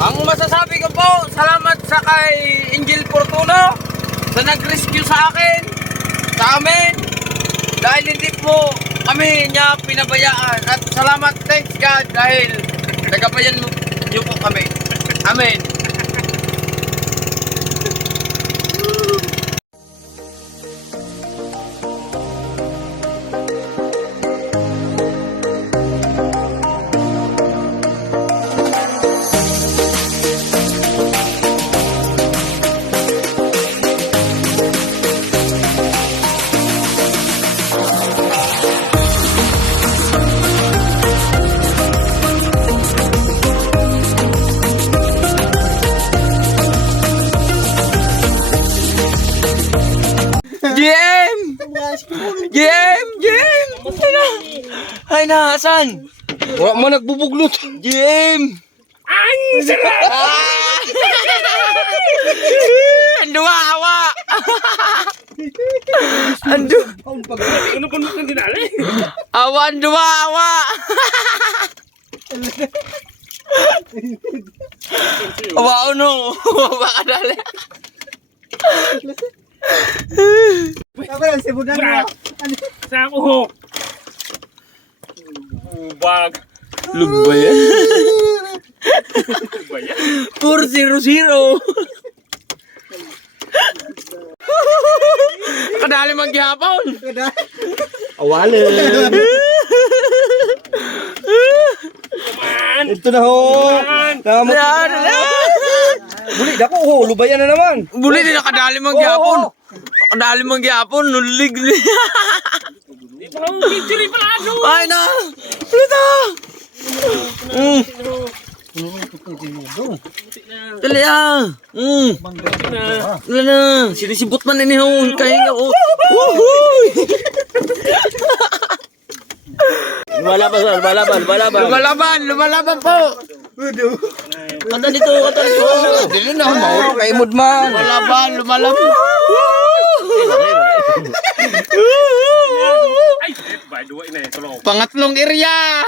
Ang masasabi ko po, salamat sa kay Angel Fortuno sa nag-rescue sa akin, sa amin. Dahil hindi po kami niya pinabayaan. At salamat, thanks God, dahil nagabayan niyo po kami. Amen. GM! GM! GM! Ay na, Hasan! Wala mo nagbubuglot! GM! Ay! Sarap! Anduwa, awa! Andu! Ano pa nung dinali? Awa, anduwa, awa! Awa, ano? Awa ka dali! Ako lang, sibugan mo. Sa ako. Ubag. Lubayan? Ubaya. 4-0-0! Kadali maghihapon! Awalan! Man. Ito na ho. Nakamot na. Buli, dako ho. Lubayan na naman. Buli din nakadali maghihapon! Nakadali maghihapon! Nulig! Di pa lang victory pala ano. Ay na! Lito! Dali ah! Dali na! Sinisibot man ini ho! Kaya nga oh! Woohoo! Lumalaban po! Kata dito! Dili na humawag kay Mudman! Lumalaban! Ay, by the way na ito lang. Pangatlong area!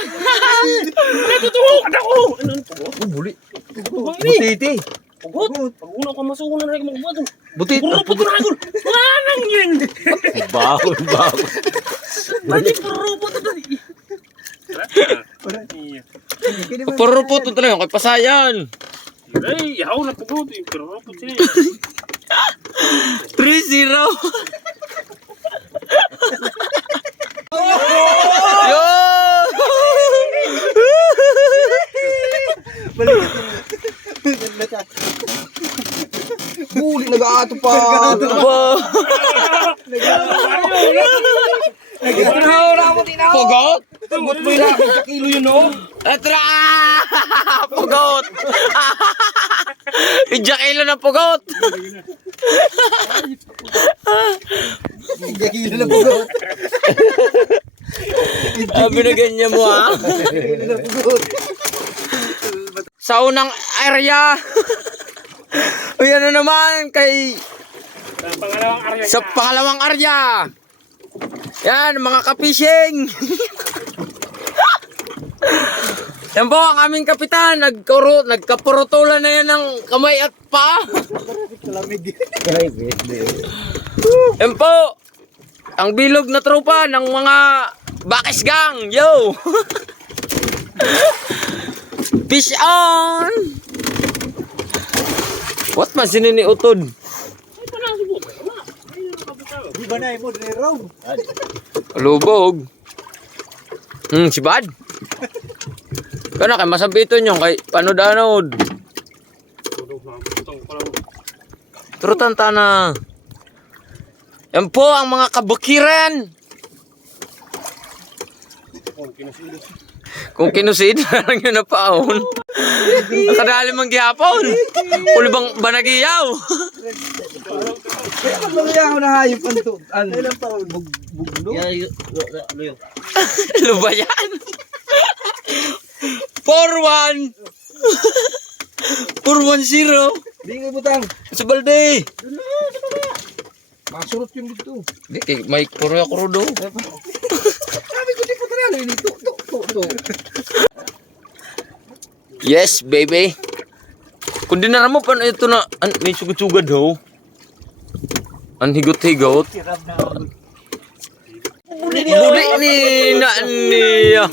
Totoo, ako. Ano po? Buli! Butiti. Pugot. Pag una ka masukunan na rin magbuhat. Butit! Puro po dragol. Wala nang yun. Bahon! Balik puro po ito. Puro po ito talaga kay Pasayan! Ay, yaw na pugot. Puro po siya. 3-0! Yo! Buli, nag-aato pa. Pugot! Tumot mo yun ako sa kilo yun, no? Etra! Pugot! Ijakilo na pugot! Kilo na pugot. Binigyan niya mo ha? Kilo na pugot. Sa unang area! O yan na naman kay... Pangalawang area. Sa pangalawang area! Yan, mga ka-fishing! Yan po ang aming kapitan. Nagkapurutulan na yan ng kamay at paa. Kalamig. Yan po. Ang bilog na tropa ng mga Bakis Gang. Yo! Fish on! What man sinini utod? Ay, pa lang subot. Ay, nakabutaw. Di ba na mo din raw? Lubog. Si Bad. Kana kay masabiton yung kay panod-anod. Turutan tana. Yan po ang mga kabukiran. Kung kinusid, lang yun na paon. Nakadali mang gihapon. Uli bang banagiyaw. Kaya pag mamaya ako na hayop ang to. Ilang taon? Bugno? Lubayan. 4-1. 4-1-0. Di nga butang. Sa balde. Masurot yung dito. Di kay may kuro-kuro do. Sabi ko di pa tanalo yun. To. Yes, baby. Kung dinara mo, paano ito na, may sugad-sugad ho. Ang higot-higot. Buli ni na niya.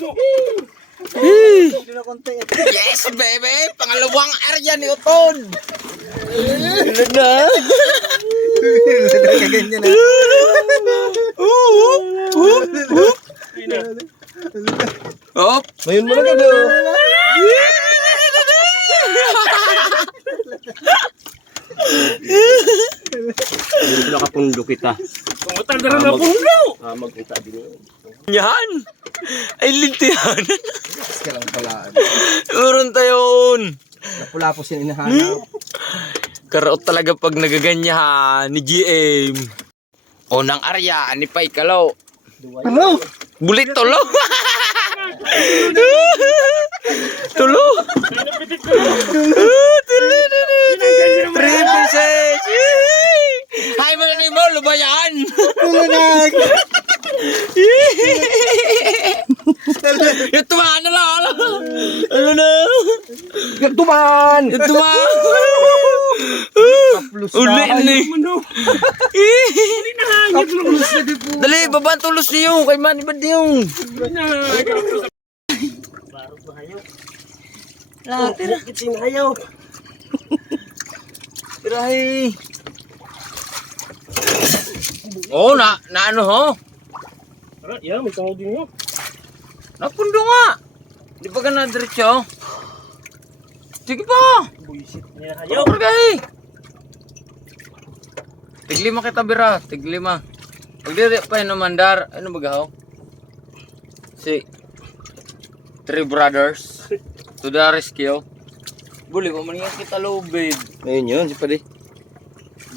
Yes, baby! Pangalawang area ni Utod! Ilan na? Kaganyan na. Hop! Mayon mo na ka do. Nakapundo kita. Tungutan na rin na puno. Magkita din. Yan! Ay, lintihan! Ka lang pala. Meron tayon! Napula po siya inahanap. Karaot talaga pag nagaganyahan ni GM. Unang arya, ni Paikalaw. Ano? Bulit tolo! Tulo! Three pieces! Hay mo na mo, lubayan! Tulanag! Yung tumaan na lang! Ano na? Gagduman! Yung tumaan! Uli ni! Dali, baba ang tulos niyo! Kay Manny ba niyo? Ayaw. Tirahi! Oh, na ano ho? Yan, may tangod din yun. Napundo nga! Di ba ka na diretso? Sige pa! Buisit niya. Ayaw! Pargay! Tiglima kita bira, tiglima. Pagdiri pa yun mandar, ano ba gaho? Si Three Brothers to the rescue. Buli mo man yan kita lobid. Ayun yun, si Padi.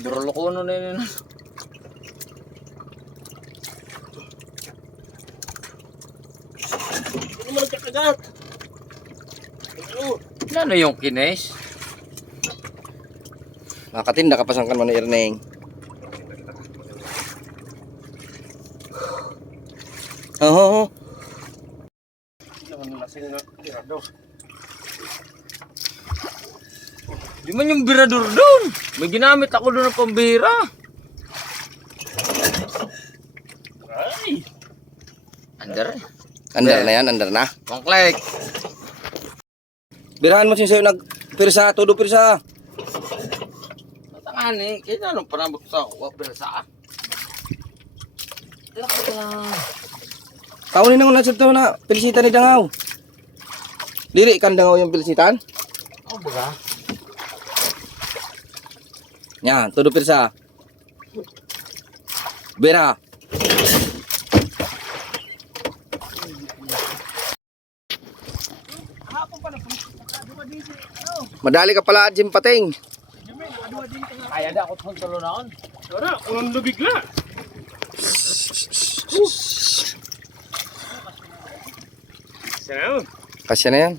Durolo ko ano na yun. Hindi mo nagkakagat. Ano yung kines? Nakatinda ka pasangkan mo na Irneng. Oo. Hindi naman lasing na tirado. Di man yung birador doon. May ginamit ako doon ng pambira. Ay! Under. Andar na yan, andar na. Pangklek. Birahan mo siya sa'yo nagpirsa, todo pirsa. Matangan eh. Kaya anong panabot sa wapir sa Tira ko lang. Kaunin na ko na sa ito na pilisita ni Dangaw. Dili ikan Dangaw yung pilisitan. Ano ba ka? Yan, todo pirsa. Bira. Madali ka pala, Jim Pating. Kaya da ako itong tulo naon. Tara, unang lubig na. Sana. Kasya na yan.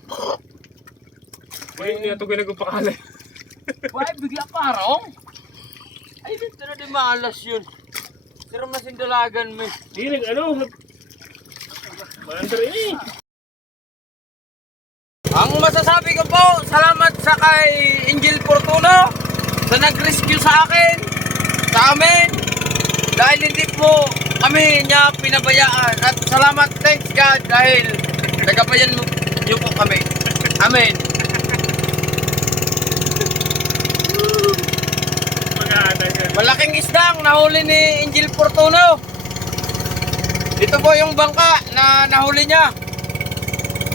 Ay, hindi na ito ginagpakalay. Why, bigla parong? Ay, dito na di maalas yun. Pero masindalagan mo. Di nag-ano. Malandar eh. Ang masasabi ko po, salamat sa kay Angel Fortuno sa nag-rescue sa akin, sa amin. Dahil hindi po kami niya pinabayaan. At salamat, thanks God, dahil nagabayan niyo po kami. Amen. Mag-aatay ka. Malaking isdang nahuli ni Angel Fortuno. Dito po yung bangka na nahuli niya.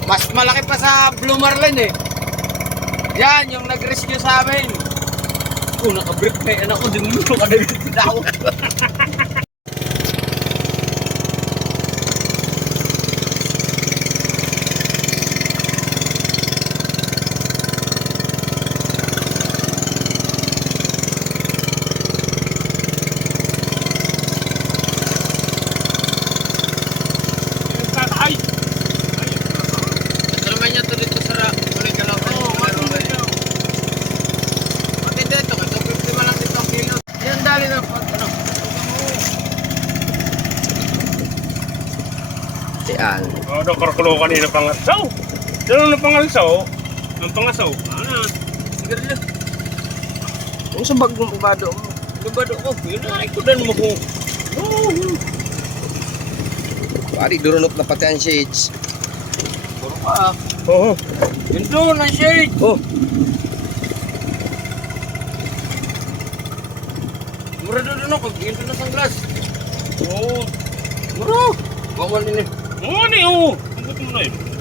Mas malaki pa sa Blue Marlin eh. Yan, yung nag-rescue sa amin. Oh, naka-brief na yan ako. Dinulo ka na dito daw. Tatay. Ito naman niya to dito sa Ulit ka lang. Pati dito, ito 50 man lang dito ang kilo. Yan dali na pag ano. Yan. Oh, do karkulo kanina pangasaw. Dalo na pangasaw. Ang pangasaw. Ano? Sige rin. Ano sa bag mo ibado mo? Lubado ko. Yun na, ikudan mo ko. Pari, durunok na pati ang shades. Puro ka. Oo. Yun doon ang shade. Oh. Mura doon ako. Yun doon na sunglass. Oo. Mura. Bawan din eh. Oo, ano yun? Ang buti mo na yun.